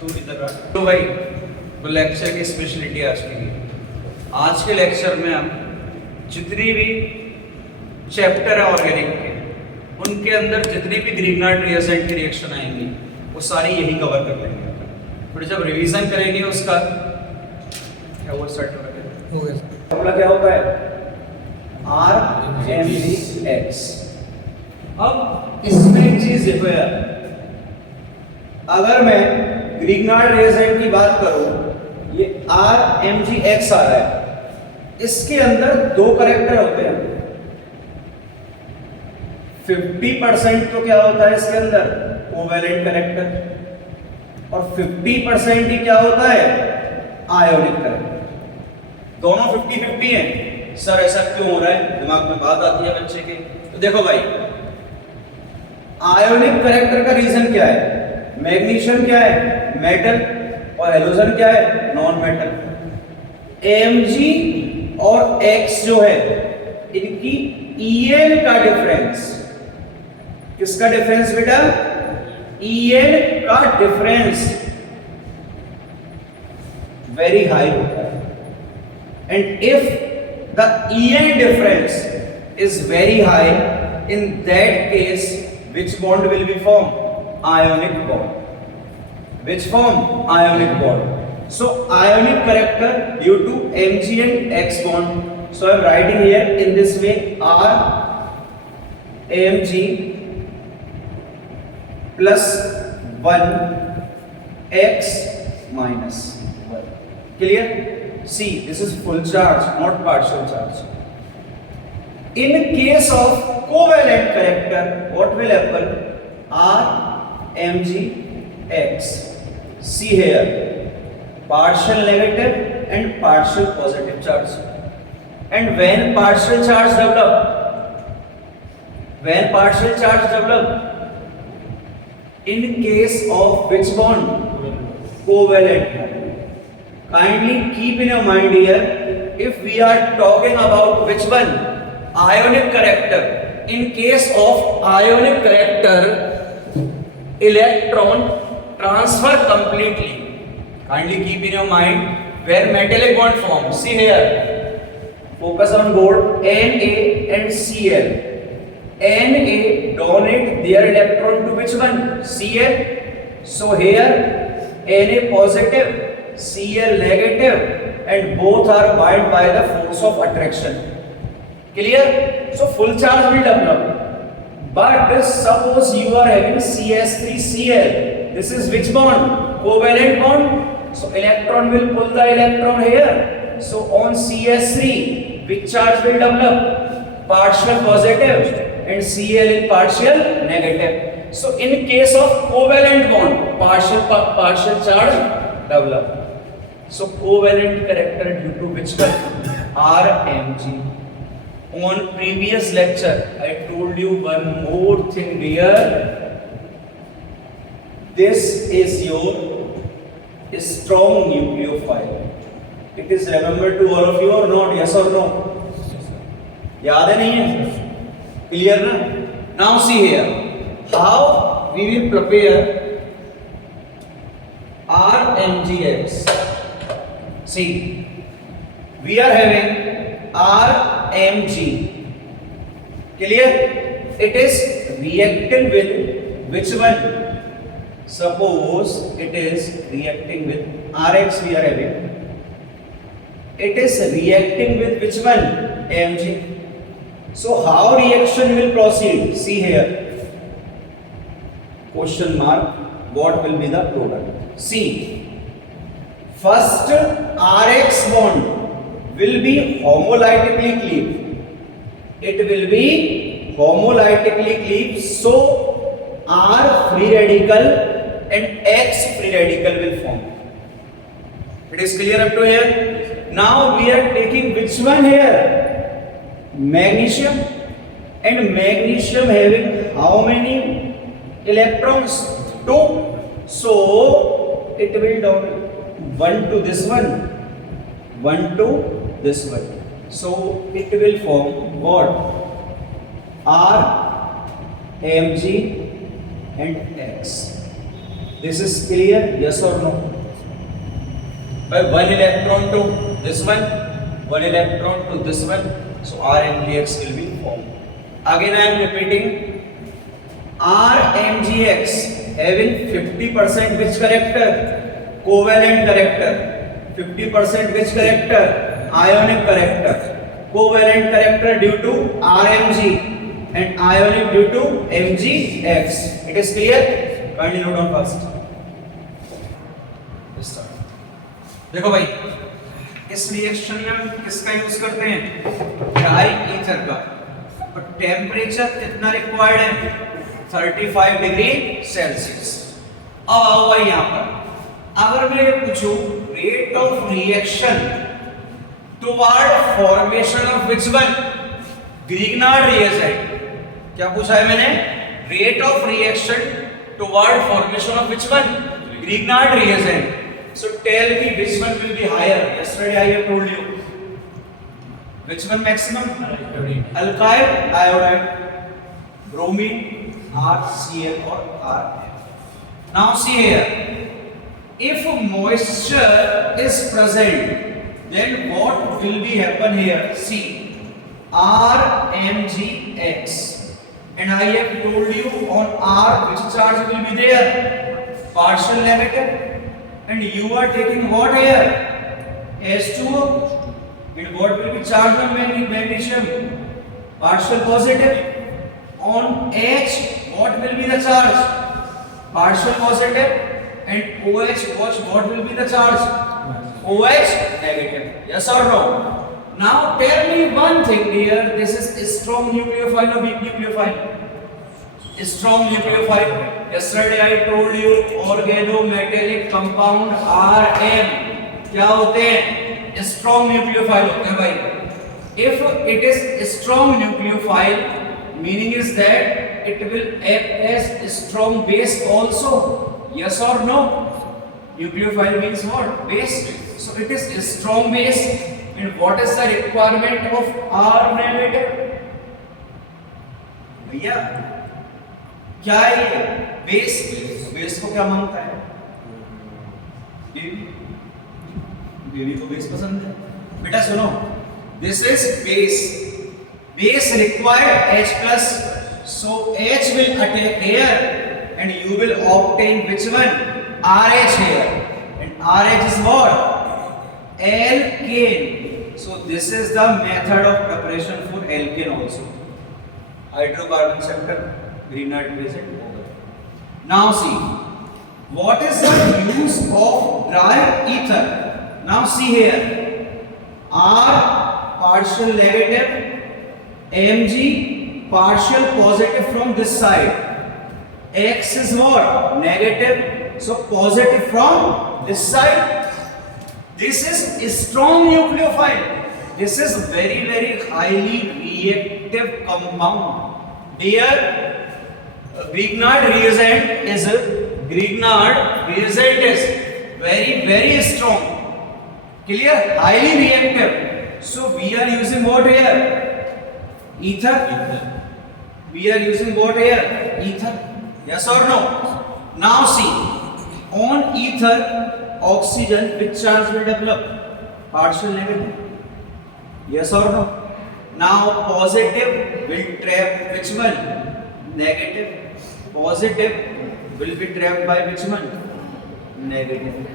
तू इधर आ। तो भाई वो लेक्चर की स्पेशलिटी आज की आज के लेक्चर में हम जितनी भी चैप्टर है ऑर्गेनिक के उनके अंदर जितनी भी ग्रीनहार्ड रिएजेंट की रिएक्शन आएंगी वो सारी यही कवर कर लेंगे। फिर जब रिवीजन करेंगे उसका क्या हुआ स्टार्ट हो गया फॉर्मूला क्या होता है RmgX। अब इसमें एक चीज देखो यार, अगर मैं ग्रीनहार्ड रिएजेंट की बात करूं, ये RmgX आ रहा है, इसके अंदर दो करैक्टर होते हैं। 50% तो क्या होता है इसके अंदर कोवैलेंट करैक्टर और 50% ही क्या होता है आयोनिक करैक्टर। दोनों 50-50 हैं। सर ऐसा क्यों हो रहा है, दिमाग में बात आती है बच्चे के। तो देखो भाई, आयोनिक करैक्टर का रीजन क्या है, मैग्नीशियम क्या है मेटल और हेलोजन क्या है नॉन मेटल। Mg और X जो है इनकी En का डिफरेंस, किसका डिफरेंस बेटा, En का डिफरेंस वेरी हाई होता है। And if the En difference is very high, in that case which bond will be formed, ionic bond. Which form, ionic bond. So ionic character due to Mg and X bond. So I am writing here in this way R Mg plus 1 X minus 1. Clear? See, this is full charge, not partial charge. In case of covalent character, what will happen? RmgX. See here, partial negative and partial positive charge. And when partial charge develop, in case of which bond? Covalent bond. Kindly keep in your mind here, if we are talking about which one, ionic character, in case of ionic character, electron transfer completely. Kindly keep in your mind where metallic bond forms. See here, focus on board, Na and Cl. Na donate their electron to which one? Cl. So here Na positive, Cl negative, and both are bound by the force of attraction. Clear? So full charge will develop. But suppose you are having CS3Cl. This is which bond? Covalent bond. So electron will pull the electron here. So on CS3, which charge will develop? Partial positive and Cl in partial negative. So in case of covalent bond, partial charge develop. So covalent character due to which one? Rmg. On previous lecture I told you one more thing here. This is your strong nucleophile. It is remembered to all of you or not? Yes or no? याद है नहीं है? Clear ना? Now see here, how we will prepare RmgX. See, we are having Rmg. Clear? It is reacting with which one? Suppose it is reacting with Rx we are having. It is reacting with which one? Mg. So how reaction will proceed? See here. Question mark. What will be the product? See. First Rx bond will be homolytically cleaved. It will be homolytically cleaved. So R free radical and X free radical will form. It is clear up to here. Now we are taking which one here? Magnesium. And magnesium having how many electrons? 2. So it will dominate. 1 to this one, 1 to this one. So it will form what? R, Mg and X. This is clear? Yes or no? By one electron to this one electron to this one, so RMgx will be formed. Again I am repeating, RMgx having 50% which character? Covalent character. 50% which character? Ionic character. Covalent character due to RMg and ionic due to MgX. It is clear? Kindly note down first. देखो भाई, इस reaction में हम किसका use करते हैं? Die ether का। और टेम्परेचर कितना रिक्वायर्ड है? 35 डिग्री सेल्सियस। अब आओ भाई यहाँ पर, अगर मैं ये पूछूं rate of reaction toward formation of which one? Grignard reagent. क्या पूछा है मैंने? Rate of reaction toward formation of which one? Grignard reagent. So tell me which one will be higher? Yesterday I have told you. Which one maximum? Alkyl, iodide, bromine, RCl or RF. Now see here. If moisture is present, then what will be happen here? See, RMgX. And I have told you on R which charge will be there? Partial negative. And you are taking what here? H2O. And what will be charged on magnesium? Partial positive. On H, what will be the charge? Partial positive. And OH, what will be the charge? OH negative. Yes or no? Now tell me one thing here. This is a strong nucleophile or weak nucleophile? Strong nucleophile. Yesterday I told you organometallic compound Rm क्या होते हैं? Strong nucleophile होते हैं भाई। If it is strong nucleophile, meaning is that it will act as strong base also. Yes or no? Nucleophile means what? Base. So it is a strong base. And what is the requirement of R negative? भैया क्या है ये? Base. Base को क्या मांगता है? Baby को base पसंद है। बेटा सुनो, this is base. Base required H plus, so H will attack here and you will obtain which one? RH here, and RH is what? Alkane. So this is the method of preparation for alkane also. Hydrocarbon chapter. Grignard reagent. Now see, what is the use of dry ether? Now see here, R partial negative, Mg partial positive from this side, X is what? Negative, so positive from this side. This is a strong nucleophile. This is very highly reactive compound. Dear, Grignard reagent is very strong. Clear? Highly reactive. So we are using what here? Ether. We are using what here? Ether. Yes or no? Now see, on ether, oxygen which charge will develop? Partial negative. Yes or no? Now positive will trap which one? Negative. Positive will be trapped by which one? Negative.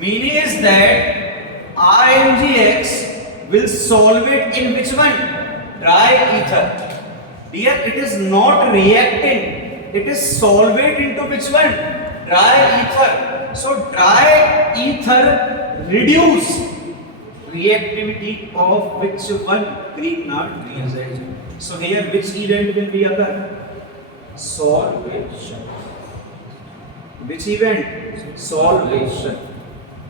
Meaning is that RMgX will solve it in which one? Dry ether. Dear, it is not reacting. It is solve it into which one? Dry ether. So dry ether reduce reactivity of which one? Grignard reagent. So here which event will be occur? Solvation. Which event? Solvation.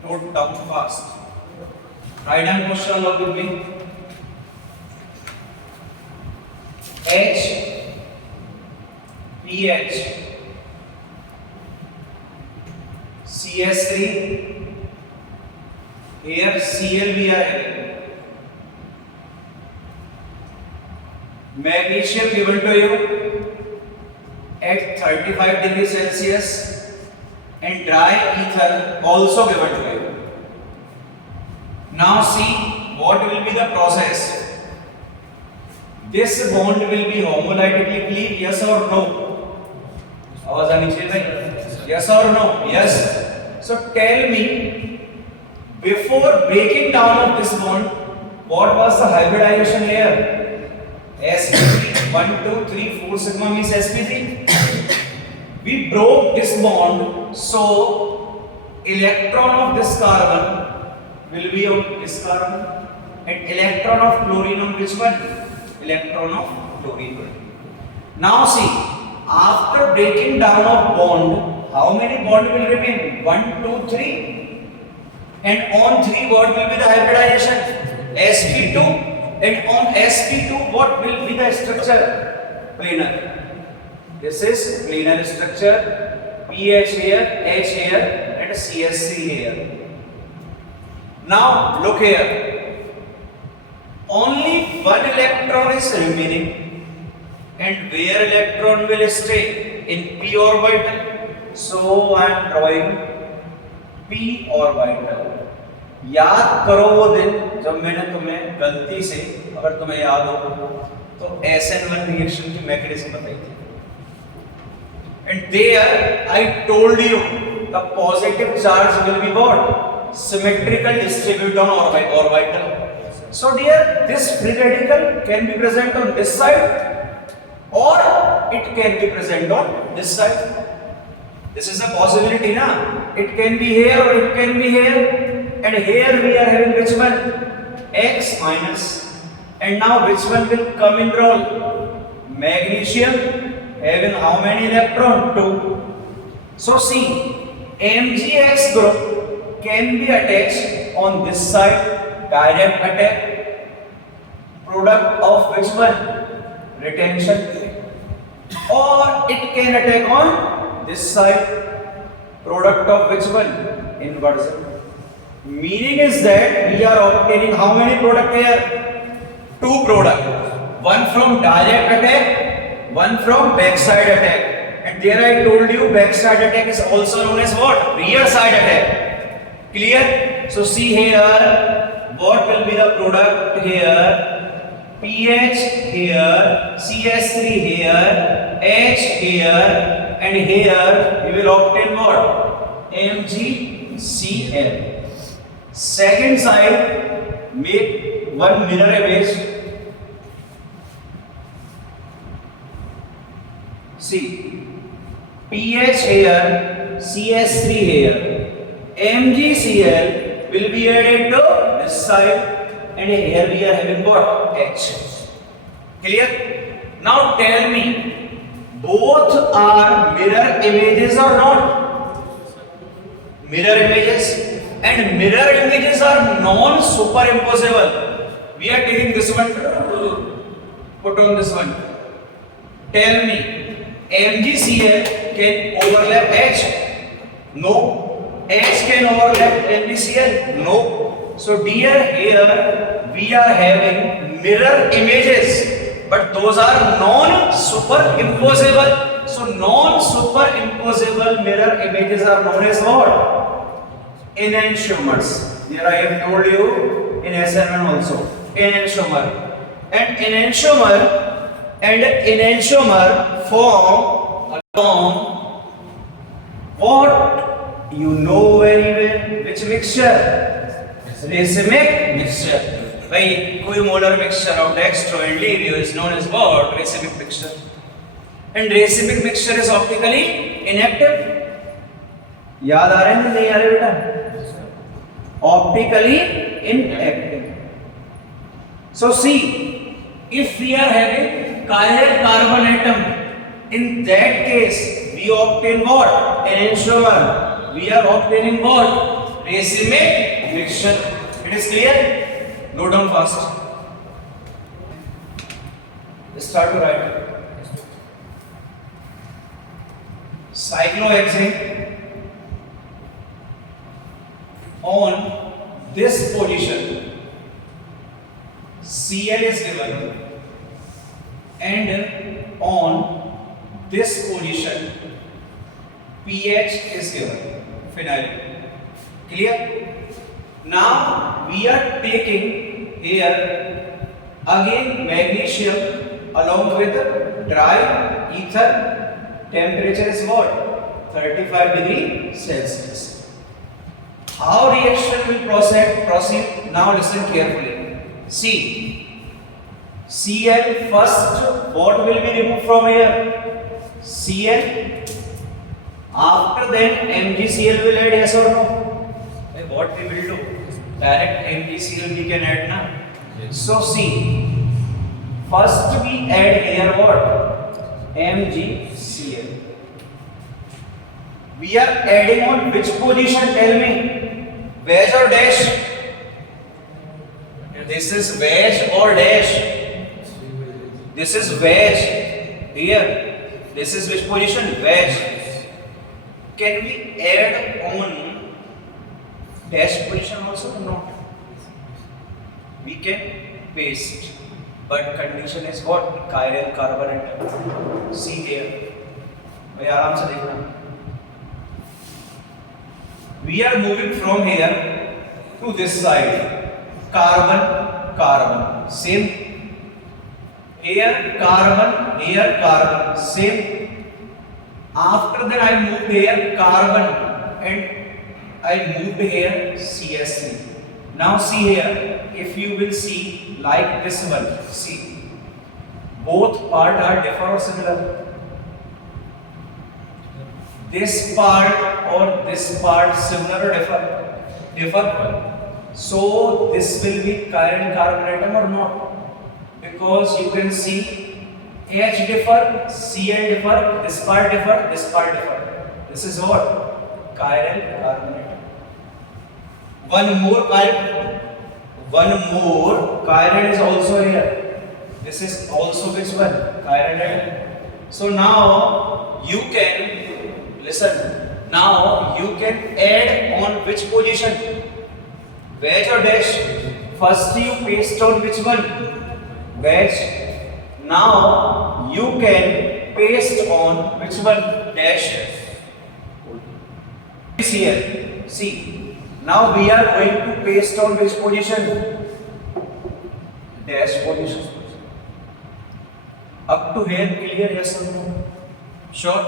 Note down fast. Write down question along with me. H, PH, CS3. Here Cl we are having. Magnesium given to you at 35 degrees Celsius and dry ether also given to you. Now see what will be the process. This bond will be homolytically cleaved, yes or no? आवाज आनी चाहिए भाई, yes or no? Yes. So tell me, before breaking down of this bond, what was the hybridization layer? sp3, 1 2 3 4 sigma means sp3. We broke this bond, so electron of this carbon will be on this carbon, and electron of chlorine on which one? Electron of chlorine. Now see, after breaking down of bond, how many bond will remain? 1 2 3, and on 3 what will be the hybridization? sp2, and on sp2 what will be the structure? Planar. This is planar structure, pH here, H here, and CH3 here. Now look here, only one electron is remaining, and where electron will stay? In p orbital. So I am drawing p orbital. याद करो वो दिन जब मैंने तुम्हें गलती से, अगर तुम्हें याद हो तो SN1 रिएक्शन की मैकेनिज्म बताई थी, and there I told you the positive charge will be what? Symmetrical distributed on orbital. So dear, this free radical can be present on this side or it can be present on this side. This is a possibility, na? It can be here or it can be here, and here we are having which one? X minus, and now which one will come in role? Magnesium having how many electron? 2. So see, MgX group can be attached on this side, direct attack, product of which one? Retention, or it can attack on this side, product of which one? Inversion. Meaning is that we are obtaining how many product here? 2 product, one from direct attack, one from backside attack. And there I told you backside attack is also known as what? Rear side attack. Clear? So see here, what will be the product here? pH here, CH3 here, H here, and here we will obtain what? MgCl. Second side, make one mirror image. See, pH here, CH3 here, MgCl will be added to this side, and here we are having what? H. Clear? Now tell me, both are mirror images or not? Mirror images, and mirror images are non-superimposable. We are taking this one, put on this one. Tell me, MgCl can overlap H? No. H can overlap MgCl? No. So dear, here we are having mirror images, but those are non-superimposable. So non-superimposable mirror images are known as what? Enantiomers. Here I have told you in SN1 also. Enantiomer. And enantiomer form along what? You know very well. Which mixture? Racemic mixture. By equimolar mixture of dextro and levo is known as what? Racemic mixture. And racemic mixture is optically inactive. याद आ रहे हैं नहीं आ रहे बेटा? Optically inactive. So see, if we are having chiral carbon atom, in that case we obtain what? Enantiomer. We are obtaining what? Racemic mixture. It is clear? Note down fast. Start to write. Cyclohexane on this position Cl is given, and on this position pH is given, phenyl. Clear? Now we are taking here again magnesium along with dry ether. Temperature is what? 35 degree Celsius. How reaction will proceed? Now listen carefully. See, Cl first, what will be removed from here? Cl. After then MgCl will add, yes or no? What we will do? Direct MgCl we can add now. Yes. So see, first we add here what? MgCl. We are adding on which position? Tell me. Wedge or dash? This is wedge or dash? This is wedge. Here. This is which position? Wedge. Can we add on dash position also or not? We can paste. But condition is what? Chiral carbon atom. See here. भाई आराम से देखना. We are moving from here to this side. Carbon, carbon, same. Here carbon, same. After that I moved here carbon and I moved here CSC. Now see here, if you will see like this one, see, both part are different or similar. This part or this part similar or different? Different. So this will be chiral carbon atom or not? Because you can see H differ, Cl differ, this part differ, this part differ. This is what? Chiral carbon atom. One more chiral is also here. This is also which one? Chiral atom. So now you can listen. Now you can add on which position? Wedge or dash? First you paste on which one? Wedge. Now you can paste on which one? Dash. Here. See. Now we are going to paste on which position? Dash position. Up to here clear, yes or no? Sure.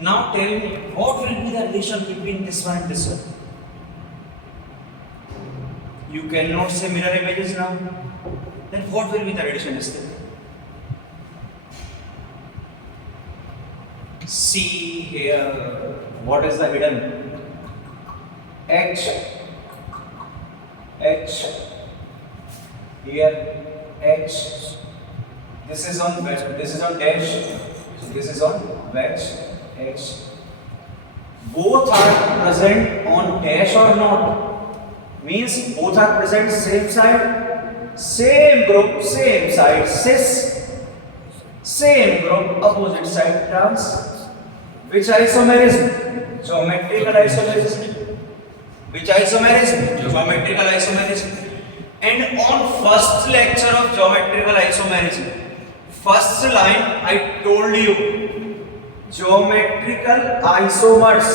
Now tell me, what will be the relation between this one and this one? You cannot say mirror images now. Then what will be the relation instead? See here, what is the hidden? H, here, H. This is on wedge, this is on dash, this is on wedge, H. Both are present on dash or not? Means both are present same side, same group, same side, cis, same group, opposite side trans. Which isomerism? Geometrical isomerism. Which isomerism? Geometrical isomerism. And on first lecture of geometrical isomerism, first line I told you, geometrical isomers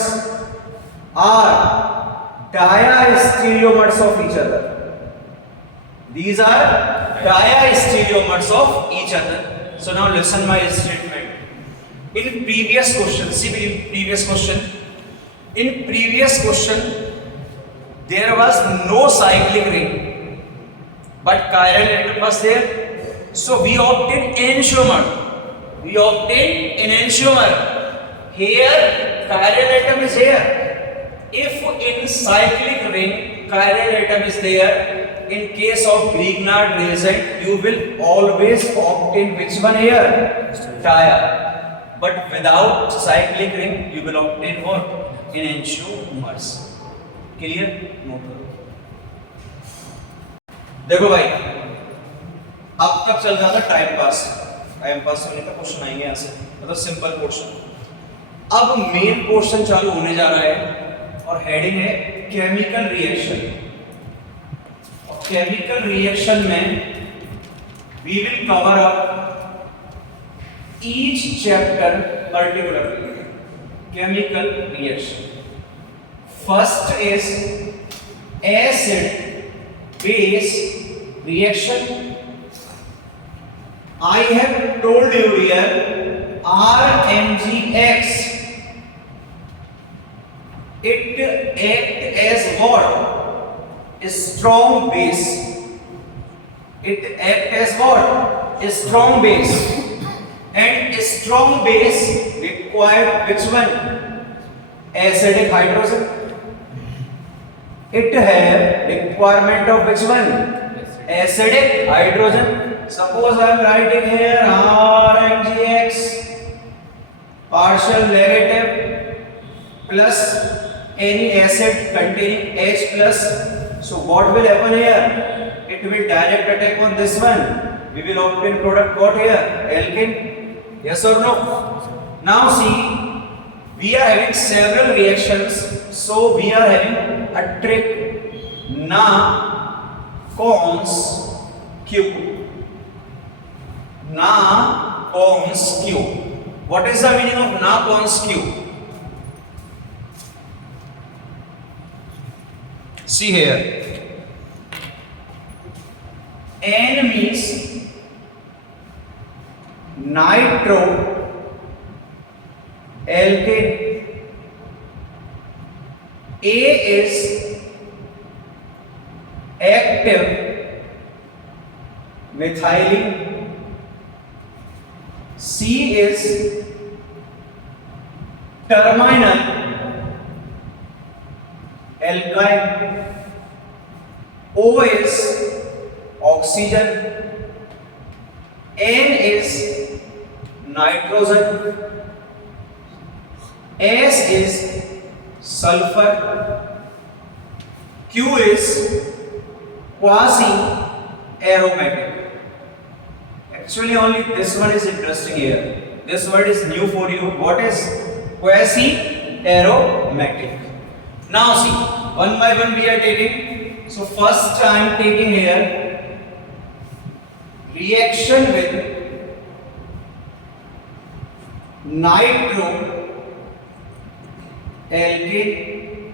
are diastereomers of each other. These are diastereomers of each other. So now listen my statement. In previous question, see previous question. In previous question, there was no cyclic ring, but chiral atom was there. So we obtained enantiomer. Here chiral atom is here. If in cyclic ring chiral atom is there, in case of Grignard reagent, you will always obtain which one here? Dia. But without cyclic ring, you will obtain what? Enantiomers. Clear? Note. देखो भाई, अब तक चल रहा था time pass होने का question आएंगे यहाँ से, मतलब सिंपल क्वेश्चन। अब मेन क्वेश्चन चालू होने जा रहा है और हेडिंग है केमिकल रिएक्शन। और केमिकल रिएक्शन में we will cover up each chapter particularly. chemical reaction. First is acid base reaction. I have told you here RMgX, it act as what? A strong base. It act as what? A strong base. And a strong base required which one? Acidic hydrogen. It have requirement of which one? Acidic hydrogen. Suppose I am writing here RMgX, partial negative plus any acid containing H plus. So what will happen here? It will direct attack on this one. We will obtain product what here? Alkene. Yes or no? Now see, we are having several reactions. So we are having a trick. Na cons Q. Na cons Q. What is the meaning of na cons Q? See here, N means nitro alkane, A is active methylene, C is terminal alkyne, O is oxygen, N is nitrogen, S is sulfur, Q is quasi aromatic. Actually only this one is interesting here. This word is new for you. What is quasi aromatic? Now see, one by one we are taking. So first I am taking here reaction with nitro alkane,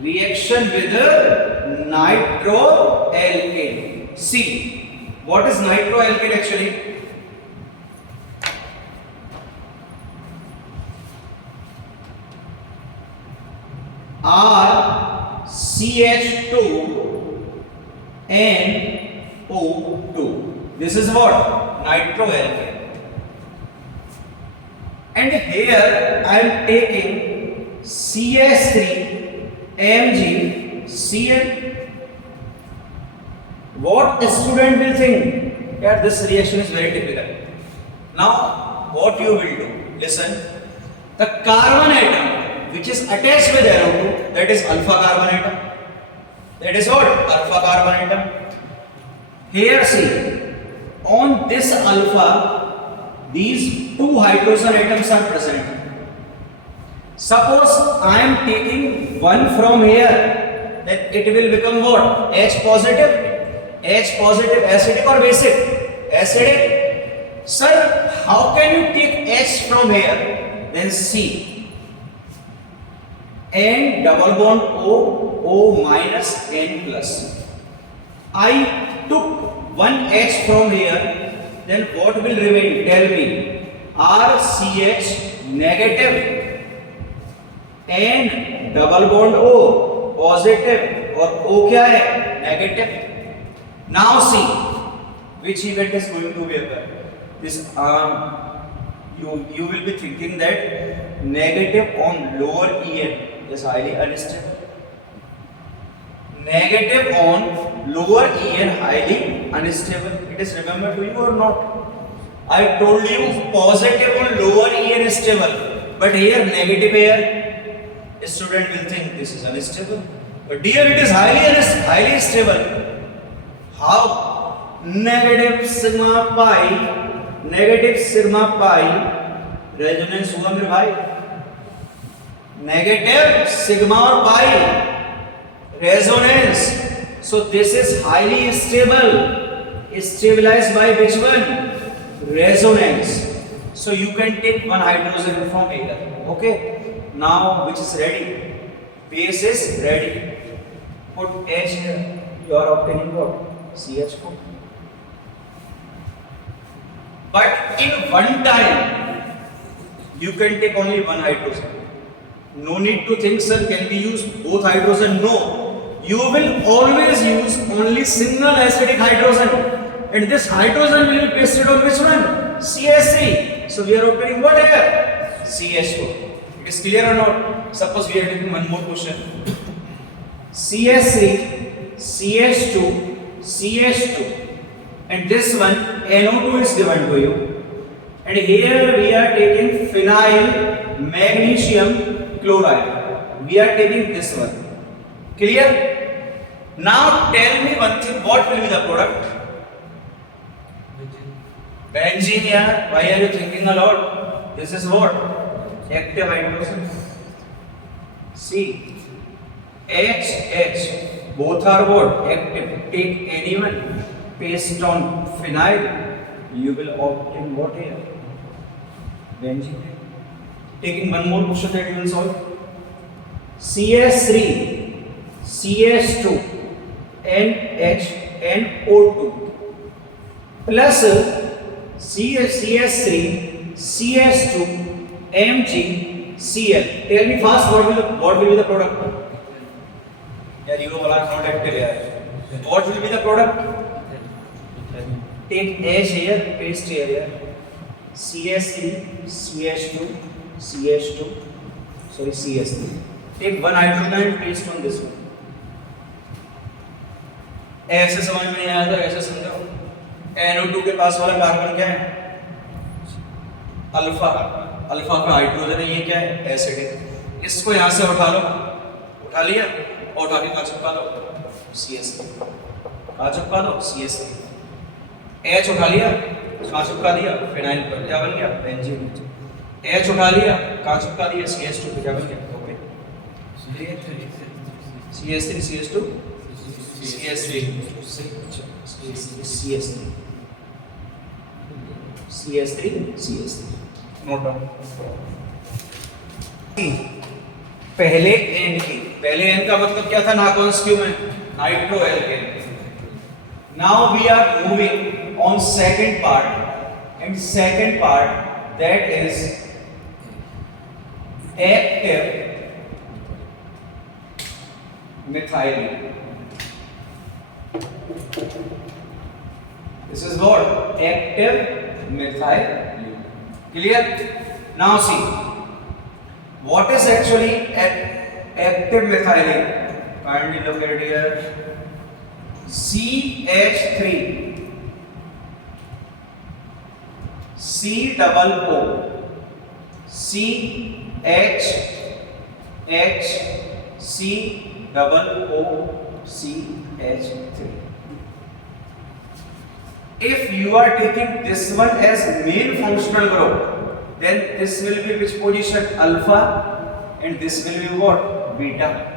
reaction with nitro alkane. See, what is nitro alkane actually? CH2 NO2. This is what? Nitroalkane. And here I am taking CS3 MgCl. What a student will think? Yeah, this reaction is very typical. Now, what you will do? Listen. The carbon atom which is attached with arrow to, that is alpha carbon atom. That is what? Alpha carbon atom. Here see, on this alpha, these two hydrogen atoms are present. Suppose I am taking one from here, then it will become what? H positive. H positive, acidic or basic? Acidic. Sir, how can you take H from here? Then C. N double bond O, O minus N plus. I took one H from here, then what will remain? Tell me. RCH negative, N double bond O positive और O क्या है? Negative. Now see which event is going to be occur. This you will be thinking that negative on lower En is highly unstable. Negative on lower En highly unstable. It is remembered to you or not? I told you positive on lower En is stable, but here negative here. A student will think this is unstable, but here it is highly stable. How? Negative sigma pi resonance हुआ मेरे भाई. Negative sigma और पाई resonance. So this is highly stable, stabilized by which one? Resonance. So you can take one hydrogen from here. Okay. Now which is ready? Base is ready. Put H here. You are obtaining what? CH4. But in one time, you can take only one hydrogen. No need to think, sir, can we use both hydrogen? No. You will always use only single acidic hydrogen. And this hydrogen will be pasted on which one? CH3. So we are obtaining what here? CH4. It is clear or not? Suppose we are taking one more question. CH3, CH2, CH2. And this one NO2 is given to you. And here we are taking phenyl magnesium chloride. We are taking this one. Clear? Now tell me one thing, what will be the product? Benzene. Yeah. Why are you thinking a lot? This is what? Active hydrogen. See, H, both are what? Active. Take anyone, paste on phenyl, you will obtain what here? Benzene. Taking one more question that you will solve. CH3, CH2, NH, NO2 plus CH3, CH2, Mg, Cl. Tell me fast what will be the product? Yeah, you will not active here. What will be the product? Take H here, paste here. CH3, CH2, CH2, sorry CH3. Take one hydrogen and paste on this one. ऐसे समझ में नहीं आया तो ऐसे समझो. NO2 के पास वाला कार्बन क्या है? अल्फा. अल्फा का हाइड्रोजन है, ये क्या है? एसिडिक. इसको यहाँ से उठा लो. उठा लिया और उठा के कहाँ चिपका लो? CH3. कहाँ चिपका लो? CH3. H उठा लिया, कहाँ चिपका दिया? फिनाइल पर. क्या बन गया? बेंजीन. H उठा लिया, कहाँ चिपका दिया? CH2 पे. क्या बन गया? Okay. CH3, CH2, CH3, CH3, CH3, CH3. Note down. पहले N की, पहले N का मतलब क्या था? नाकॉन्स्क्यू में nitro alkene. Now we are moving on second part, and second part that is active methylene. This is what? Active methylene. Clear? Now see, what is actually active methylene? Kindly look at it here. CH3, C double O, CH, H, C double O, CH3. If you are taking this one as main functional group, then this will be which position? Alpha, and this will be what? Beta.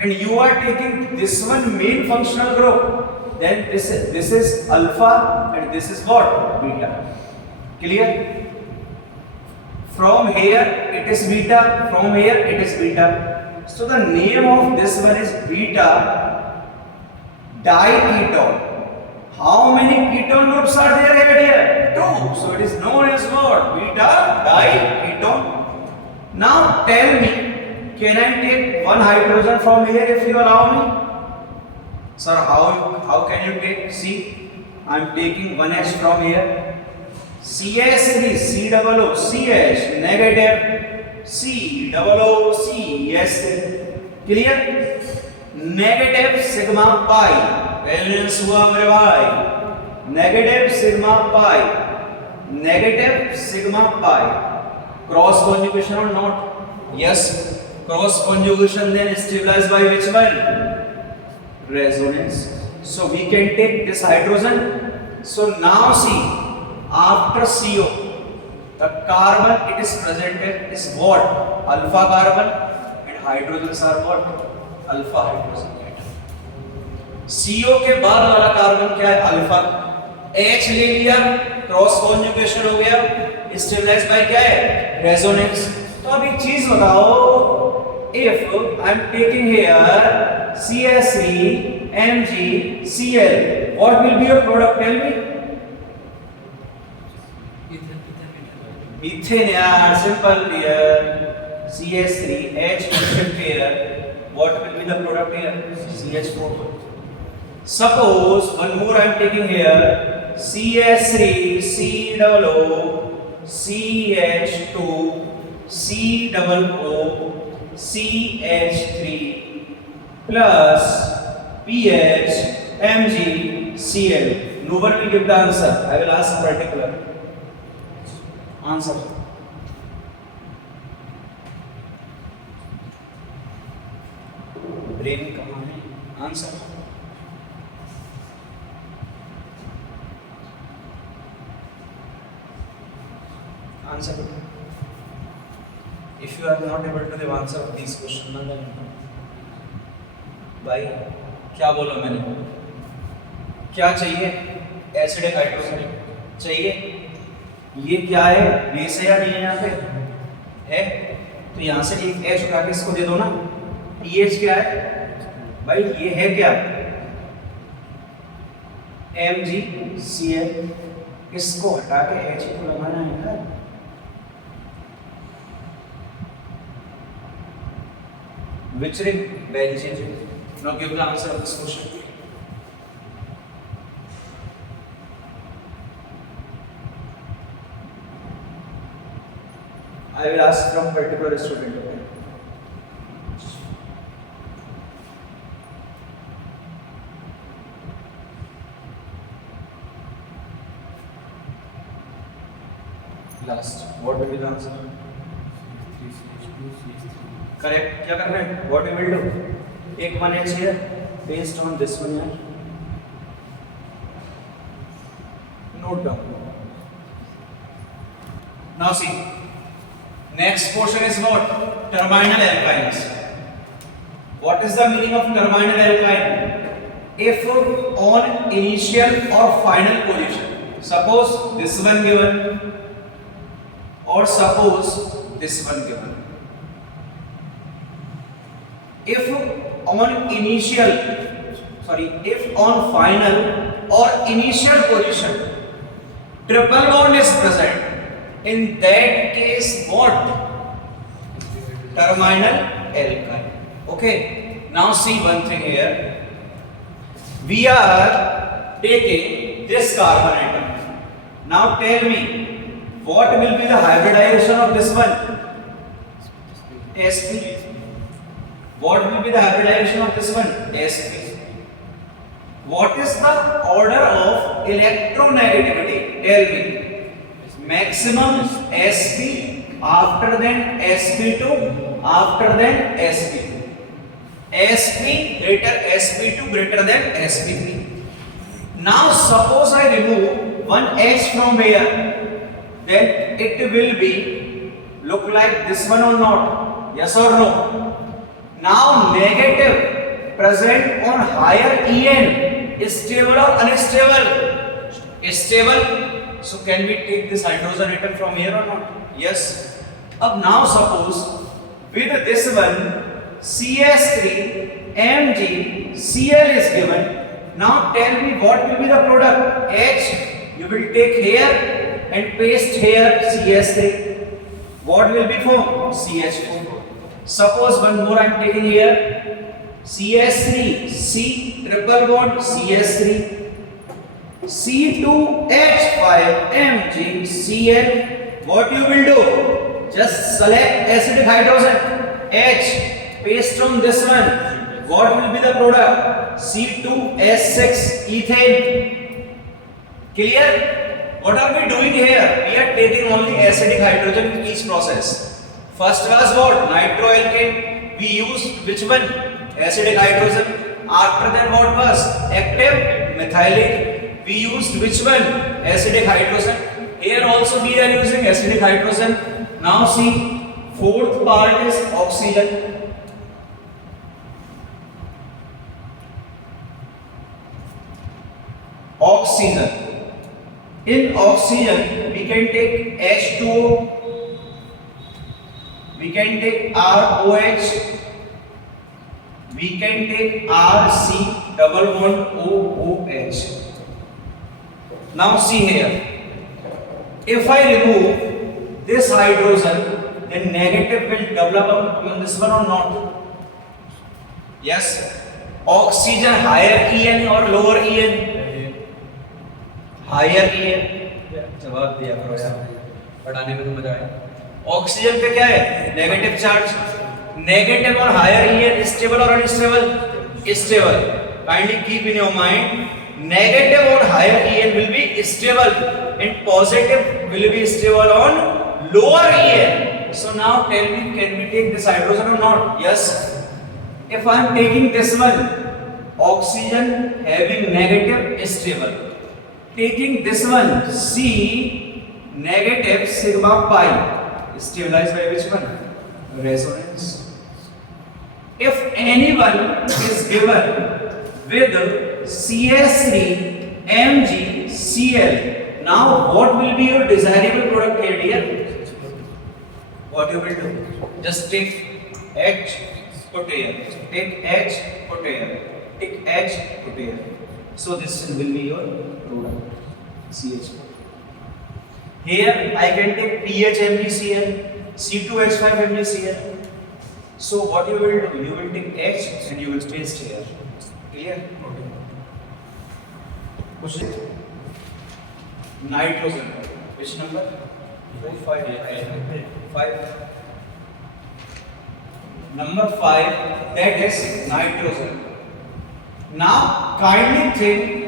And you are taking this one main functional group, then this is alpha and this is what? Beta. Clear? From here it is beta, from here it is beta. So the name of this one is beta diketone. How many ketone groups are there here? 2. So it is known as what? Beta diketone. Now tell me, can I take one hydrogen from here if you allow me? Sir, how can you take? See, I am taking one H from here. CH3, C double O, CH, negative, C double O, C, yes. Clear? Negative sigma pi. Valence हुआ मेरे भाई. Negative sigma pi. Negative sigma pi. Cross conjugation or not? Yes. Cross conjugation then stabilized by which one? Resonance. So we can take this hydrogen. So now see, after CO, the carbon it is presented is what? Alpha carbon, and hydrogens are what? Alpha hydrogen. CO के बाद वाला carbon क्या है? Alpha. H ले लिया, cross conjugation हो गया, stabilise bye क्या है, रेजोनेंस। तो अब एक चीज बताओ, if I am taking here CH3 MgCl, what will be your product, tell me. Ethane यार, simple here. CH3H mentioned here. What will be the product here? CH4. Suppose one more I am taking here. CH3COO CH2 COO CH3 plus PH MgCl. No one will give the answer. I will ask particular answer. Brain कहाँ है, answer. Answer. If you are not able to give answer of these questions, then भाई क्या बोला मैंने, क्या चाहिए, acidic hydrogen चाहिए। ये क्या है, बेस है या नहीं है, यहाँ पे है, तो यहाँ से एक H उठा के इसको दे दो ना। पीएच क्या है भाई, ये है क्या, MgCl, इसको हटा के H को लगाना है ना। Which ring? Benzene. Now give the answer of this question. I will ask from particular student. Okay? Last. What will be the answer? Correct. क्या कर रहे हैं? What we will do? एक 1H here based on this one here. Note down. Now see. Next portion is what? Terminal alkynes. What is the meaning of terminal alkyne? If on initial or final position, suppose this one given, or suppose this one given. If on final or initial position triple bond is present, in that case what? Terminal alkyne. Okay, now see one thing here. We are taking this carbon atom. Now tell me, what will be the hybridization of this one? sp. What will be the hybridization of this one? sp. What is the order of electronegativity? Tell me. Maximum sp, after then sp2, after then sp2. sp greater sp2 greater than sp3. Now suppose I remove one H from here, then it will be look like this one or not? Yes or no? Now negative present on higher En is stable or unstable? Stable. So can we take this hydrogen atom from here or not? Yes. अब now suppose with this one CH3 MgCl is given. Now tell me what will be the product? H you will take here and paste here CH3. What will be formed? CH4. Suppose one more I am taking here CH3 C triple bond CH3 C2H5MgCl. What you will do? Just select acidic hydrogen H, paste on this one. What will be the product? C2H6 ethane. Clear? What are we doing here? We are taking only acidic hydrogen in each process. First was what? Nitroalkane. We used which one? Acidic hydrogen. After that what was? Active methylic. We used which one? Acidic hydrogen. Here also we are using acidic hydrogen. Now see, fourth part is oxygen. Oxygen. In oxygen we can take H2O, we can take ROH, we can take RC double bond OOH. Now see here, if I remove this hydrogen, then negative will develop on this one or not? Yes. Oxygen higher En or lower En? Higher En. जवाब दिया करो यार, पढ़ाने में तो मजा आया। Oxygen पे क्या है? Negative charge. नेगेटिव और हायर En स्टेबल और unstable? Stable. Kindly keep in your mind, negative or higher En will be stable and positive will be stable on lower En. So now tell me, can we take this hydrogen or not? Yes. If I am taking this one, oxygen having negative stable. Taking this one, C negative sigma pi, stabilized by which one? Resonance. If anyone is given with CS3 MgCl, now what will be your desirable product here, dear? What you will do? Just take H, put here. Take H, put here. Take H, put here. So this will be your product, CH4. Here I can take PH MgCl, C2H5 MgCl. So what you will do? You will take H and you will paste here. Clear? Okay. Nitrogen. Which number? 5. Number 5. That is nitrogen. Now kindly think,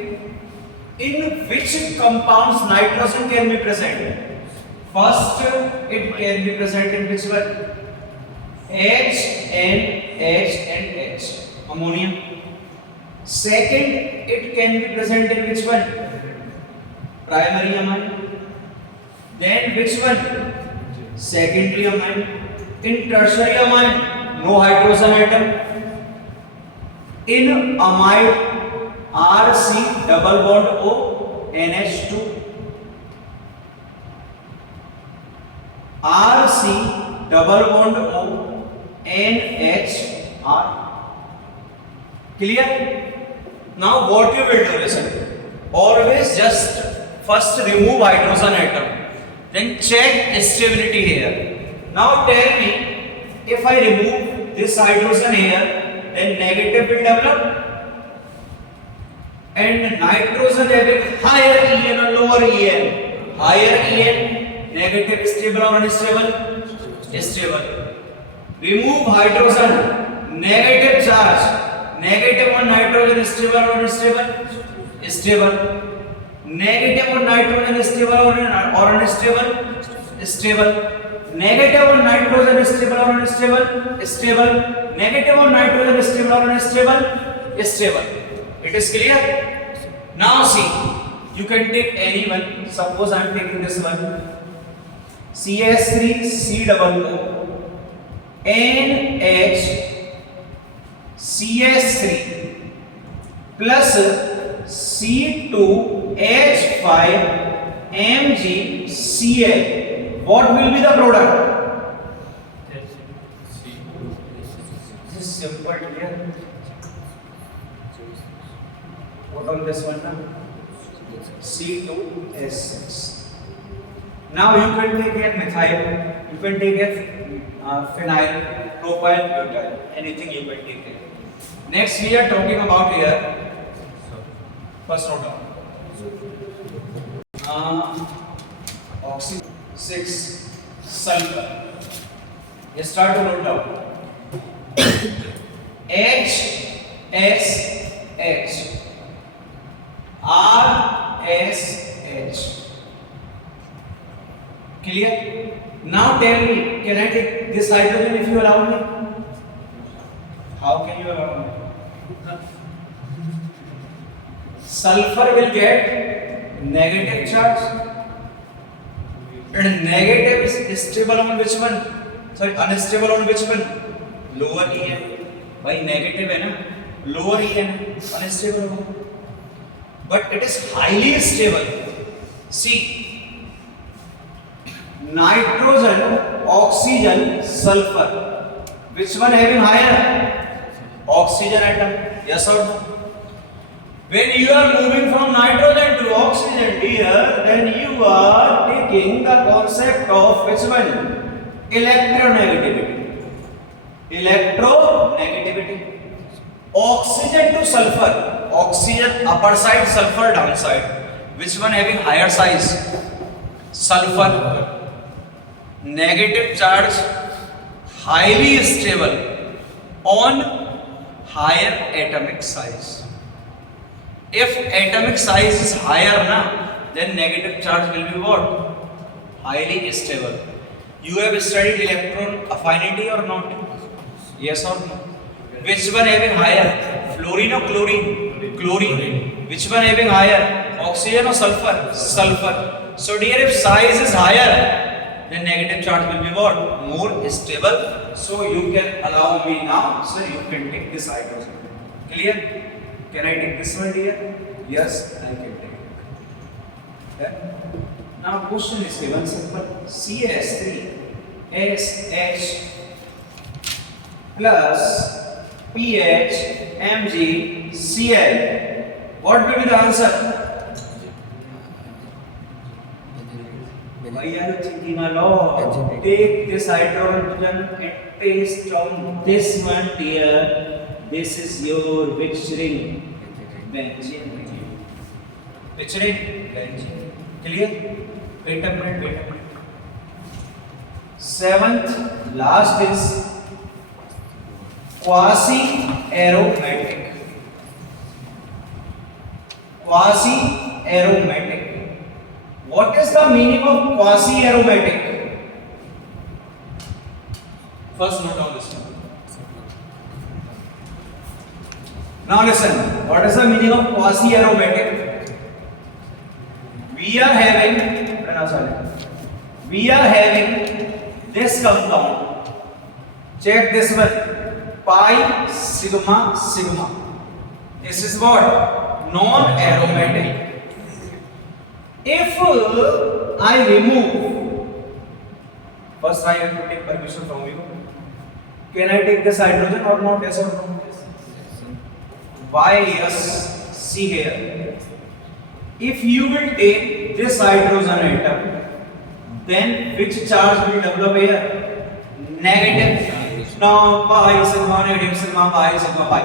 in which compounds nitrogen can be present? First, it can be present in which one? H and H. Ammonia. Second, it can be present in which one? Primary amine. Then which one? Secondary amine. In tertiary amine, no hydrogen atom. In amide, RC double bond O, NH2. RC double bond O, NHR. Clear? Now what you will do, listen. Always just first remove hydrogen atom, then check stability here. Now tell me, if I remove this hydrogen here, then negative will develop, and nitrogen having higher En or lower En? Higher En, negative stable or unstable? Stable. Remove hydrogen, negative charge. Negative on nitrogen stable or unstable? Stable. Negative on nitrogen stable or unstable? Stable. Negative on nitrogen stable or unstable? Stable. Negative on nitrogen stable or unstable? Stable. It is clear? Now see, you can take any one. Suppose I am taking this one. CS3 C double O NH CS3 plus C2H5 MgCl. What will be the product? This is simple here. What on this one now? C2H6. Now you can take a methyl, you can take a phenyl, propyl, butyl, anything you can take it. Next we are talking about here, first note down, oxygen 6, sulfur. You start to note down. H, S, H, R, S, H. Clear? Now tell me, can I take this hydrogen if you allow me? How can you allow me? Sulfur will get negative charge, and negative is stable on which one? Sorry, unstable on which one? Lower En. By negative है ना? Lower En, unstable होगा. But it is highly stable. See, nitrogen, oxygen, sulfur. Which one having higher? Oxygen atom. Yes or no? When you are moving from nitrogen to oxygen, dear, then you are taking the concept of which one? Electronegativity. Electronegativity. Oxygen to sulfur. Oxygen upper side, sulfur downside. Which one having higher size? Sulfur. Negative charge, highly stable on higher atomic size. If atomic size is higher now, then negative charge will be what? Highly stable. You have studied electron affinity or not? Yes or no? Which one having higher? Fluorine or chlorine? Chlorine. Which one having higher? Oxygen or sulfur? Sulfur. So dear, if size is higher, then negative charge will be what? More stable. So you can allow me now, sir, you can take this hydrogen. Clear? Can I take this one, dear? Yes, I can take it. Okay? Now question is given simple. CH3SH plus PH MgCl. What will be the answer? Why are you thinking a lot? Take this hydrogen and paste on this one, dear. This is your which ring? Benzene ring. Which ring? Benzene. Clear? Wait a minute. Seventh, last is quasi-aromatic. Quasi-aromatic. What is the meaning of quasi-aromatic? First note down this one. Now listen, what is the meaning of quasi-aromatic? We are having this compound. Check this one. Pi sigma sigma. This is what? Non-aromatic. If I remove, first I have to take permission from you. Can I take this hydrogen or not? Yes or no? Why yes? See here. If you will take this hydrogen atom, then which charge will develop here? Negative. Now pi sigma negative sigma pi sigma pi.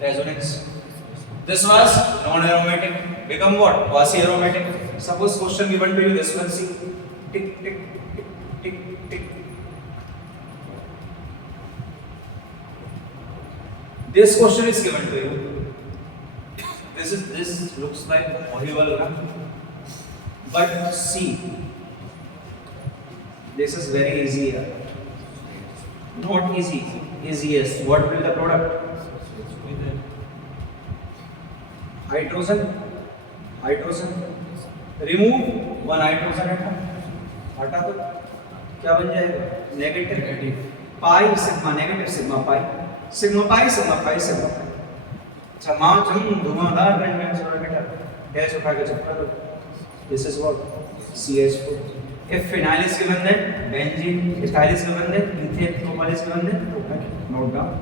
Resonance. This was non-aromatic. Become what? Quasi-aromatic. Suppose question given to you this one. See. Tick tick tick tick tick. This question is given to you. This looks like horrible, na? But see, this is very easy here. Not easy, easiest. What will the product? Hydrogen. Remove one hydrogen atom. हटा दो. क्या बन जाएगा? Negative. Pi sigma negative sigma pi. Sigma pi. चमाचम धुआंधार रंग में छोड़ बेटा dash उठा के चिपका दो. This is what? CH4. If phenyl is given then benzene, ethyl is given then ethane, propyl is given then propane. Note down.